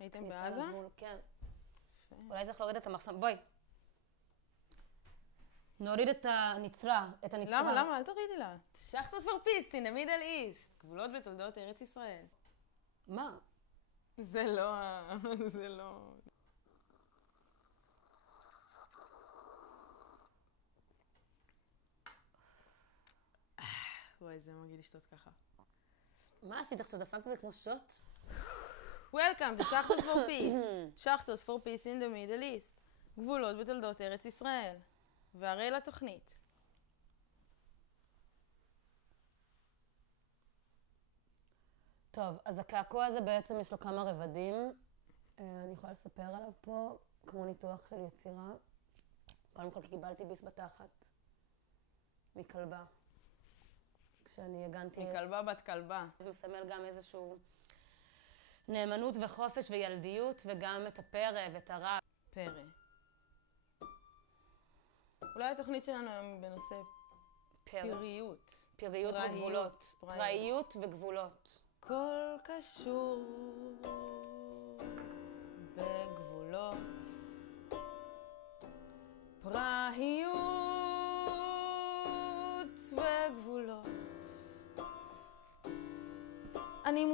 הייתם בעזה? כן. אולי צריך להוריד את המחסום. בואי. נוריד את הנצרה, למה? אל תורידי לה. שחטות פור פיס, in the middle east. גבולות בתולדות ארץ ישראל. מה? זה לא... זה לא... וואי, זה מגיע לשתות ככה. מה עשית עכשיו? דפקת את זה כמו שוט? Welcome to שחטות פור פיס. שחטות פור פיס in the middle east. גבולות בתולדות ארץ ישראל. והרי לתוכנית. טוב, אז הקעקוע הזה בעצם יש לו כמה רבדים. אני יכולה לספר עליו פה, כמו ניתוח של יצירה. קודם כל קיבלתי ביס בתחת. מכלבה. כשאני הגנתי... מכלבה בת כלבה. זה מסמל גם איזשהו נאמנות וחופש וילדיות, וגם את הפרא ואת הרע. פרא. אולי התוכנית שלנו היום בנושא פריות. פריות וגבולות. פראיות וגבולות. כל קשור בגבולות. פראיות וגבולות. אני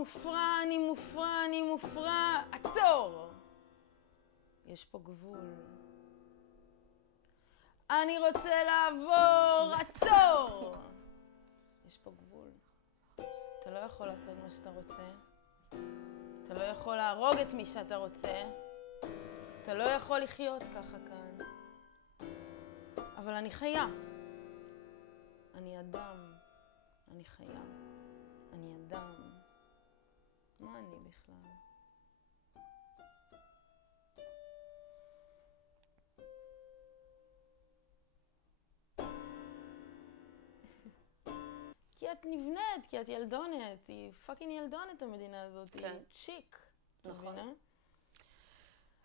מופרע. עצור! יש פה גבול. אני רוצה לעבור, עצור! יש פה גבול. אתה לא יכול לעשות מה שאתה רוצה. אתה לא יכול להרוג את מי שאתה רוצה. אתה לא יכול לחיות ככה כאן. אבל אני חיה. אני אדם. אני חיה. אני אדם. מה אני בכלל? כי את נבנית, כי את ילדונת, היא פאקינג ילדונת המדינה הזאת, היא צ'יק, נכון.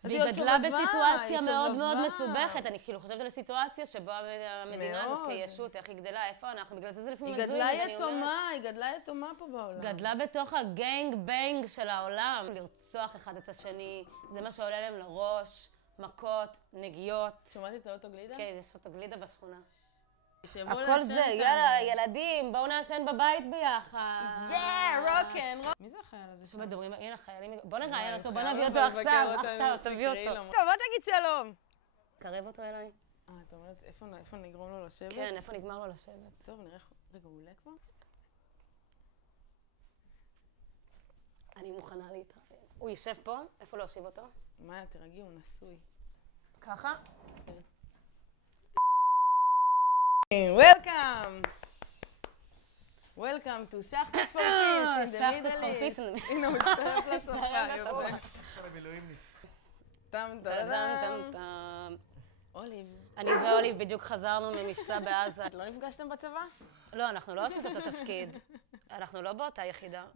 והיא גדלה בסיטואציה מאוד מאוד מסובכת, אני כאילו חושבת על הסיטואציה שבה המדינה הזאת כישות, איך היא גדלה, איפה אנחנו, בגלל זה לפעמים מזוהים. היא גדלה יתומה פה בעולם. גדלה בתוך הגנג בנג של העולם, לרצוח אחד את השני, זה מה שעולה להם לראש, מכות, נגיעות. שמעתי את האוטו גלידה? כן, יש אוטו גלידה בשכונה. הכל זה, יאללה, ילדים, בואו נעשן בבית ביחד. רוקן. מי זה החייל הזה שם? מדברים, הנה חיילים, בוא נראיין אותו, בוא נביא אותו עכשיו, תביא אותו. בוא תגיד שלום. קרב אותו אליי. אתה אומרת, איפה נגרום לו לשבת? כן, איפה נגמר לו לשבת. טוב, נראה איך... רגע, הוא עולה כבר? אני מוכנה להתראיין. הוא יישב פה? איפה להושיב אותו? מאיה, תרגי, הוא נשוי. ככה? Welcome to שחטות פור פיס, שחטות פור פיס. הנה, הוא מצטרף לצופה, יופי. טם טם טם. אוליב. אני ואוליב בדיוק חזרנו ממבצע בעזה. לא נפגשתם בצבא? לא, אנחנו לא עושים את אותו תפקיד. אנחנו לא באותה יחידה.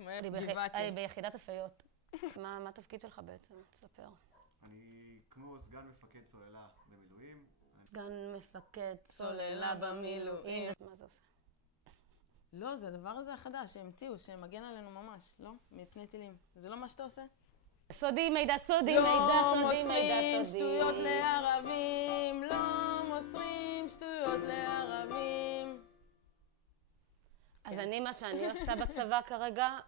אני ביחידת הפיות. מה התפקיד שלך בעצם? תספר. אני כמו סגן מפקד צוללה במילואים. סגן מפקד צוללה במילואים. מה זה עושה? לא, זה הדבר הזה החדש שהמציאו, שמגן עלינו ממש, לא? מפני טילים. זה לא מה שאתה עושה? סודי, מידע סודי, לא מידע סודי, מוסרים שטויות לערבים, לא מוסרים שטויות לערבים. אז אני, מה שאני עושה בצבא כרגע,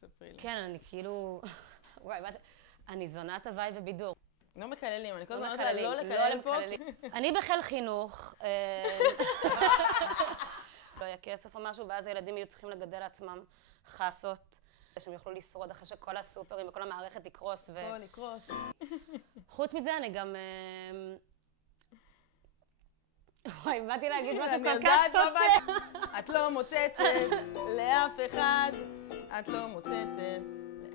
ספרי לי. כן, אני כאילו... וואי, אני זונת הוואי ובידור. לא מקללים, אני כל הזמן אומרת לא לקלל פה. אני בחיל חינוך. לא היה כסף או משהו, ואז הילדים היו צריכים לגדל לעצמם חסות, שהם יוכלו לשרוד אחרי שכל הסופרים וכל המערכת תקרוס. הכל יקרוס. חוץ מזה, אני גם... וואי, באתי להגיד משהו כל כך סוטה. את לא מוצצת לאף אחד. את לא מוצצת לאף אחד.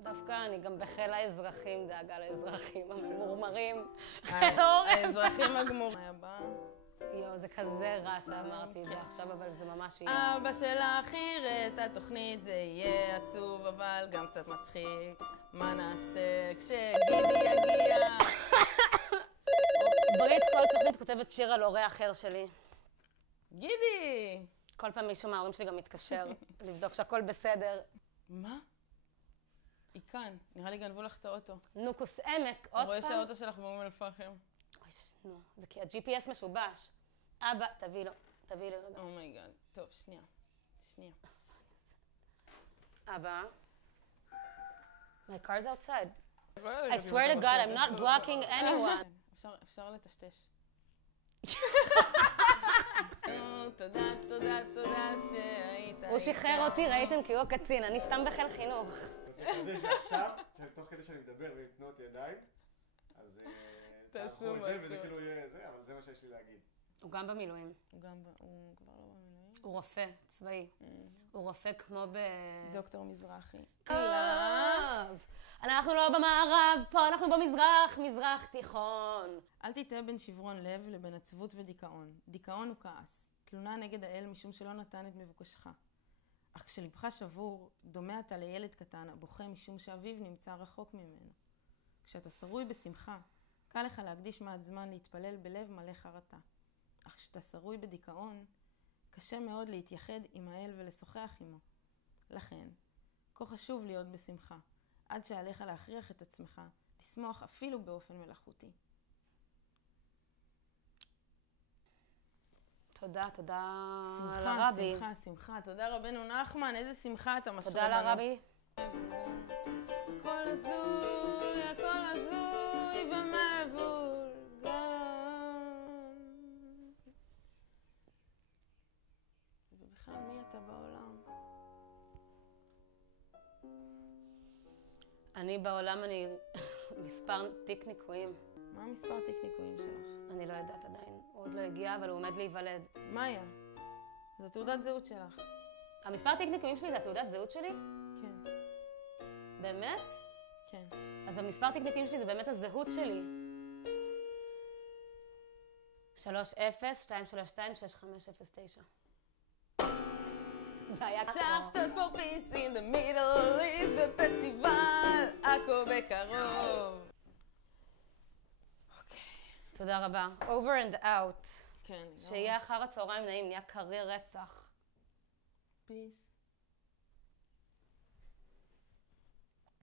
דווקא אני גם בחיל האזרחים, דאגה לאזרחים הממורמרים. האזרחים הגמורים. מה הבא? יואו, זה כזה רע שאמרתי את זה עכשיו, אבל זה ממש יהיה. אבא שלך חירת התוכנית, זה יהיה עצוב, אבל גם קצת מצחיק. מה נעשה כשגידי יגיע? ברית כל תוכנית כותבת שיר על הורה אחר שלי. גידי! כל פעם מישהו מההורים שלי גם מתקשר, לבדוק שהכל בסדר. מה? כאן. נראה לי גנבו לך את האוטו. נו, כוס עמק, עוד רואה פעם. שהאוטו שלך באום אל-פחם. אוי, נו, זה כי ה-GPS משובש. אבא, תביא לי רגע. אומייגאד. טוב, שנייה. אבא. My car's outside. I swear to God, I'm not blocking anyone. אפשר לטשטש. תודה שהיית. הוא שחרר אותי, ראיתם? כי הוא הקצין, אני סתם בחיל חינוך. רוצה שעכשיו, תוך כדי שאני מדבר ועם תנועות ידיים, אז תעשו את זה וזה כאילו יהיה זה, אבל זה מה שיש לי להגיד. הוא גם במילואים. הוא כבר לא במילואים. הוא רופא, צבאי. הוא רופא כמו דוקטור מזרחי. קלאב! אנחנו לא במערב, פה אנחנו במזרח, מזרח תיכון. אל תטעה בין שברון לב לבין עצבות ודיכאון. דיכאון הוא כעס. תלונה נגד האל משום שלא נתן את מבוקשך. אך כשלבך שבור, דומה אתה לילד קטן הבוכה משום שאביו נמצא רחוק ממנו. כשאתה שרוי בשמחה, קל לך להקדיש מעט זמן להתפלל בלב מלא חרטה. אך כשאתה שרוי בדיכאון, קשה מאוד להתייחד עם האל ולשוחח עמו. לכן, כה חשוב להיות בשמחה, עד שעליך להכריח את עצמך, לשמוח אפילו באופן מלאכותי. תודה לרבי. שמחה. תודה רבנו נחמן, איזה שמחה אתה משרה תודה לרבי. הכל הזוי ומבולגן. ובכלל, מי אתה בעולם? אני בעולם, אני מספר תיק ניקויים. מה המספר תיק ניקויים שלך? אני לא יודעת עדיין. הוא עוד לא הגיע, אבל הוא עומד להיוולד. מאיה, זו תעודת זהות שלך. המספר תיק ניקויים שלי זה התעודת זהות שלי? כן. באמת? כן. אז המספר תיק ניקויים שלי זה באמת הזהות שלי. 30-232-6509. זה היה כמו... שחטות for peace in the middle east בפסטיבל עכו בקרוב. תודה רבה. Over and out. כן. שיהיה אחר הצהריים נעים, נהיה קריר רצח. Peace.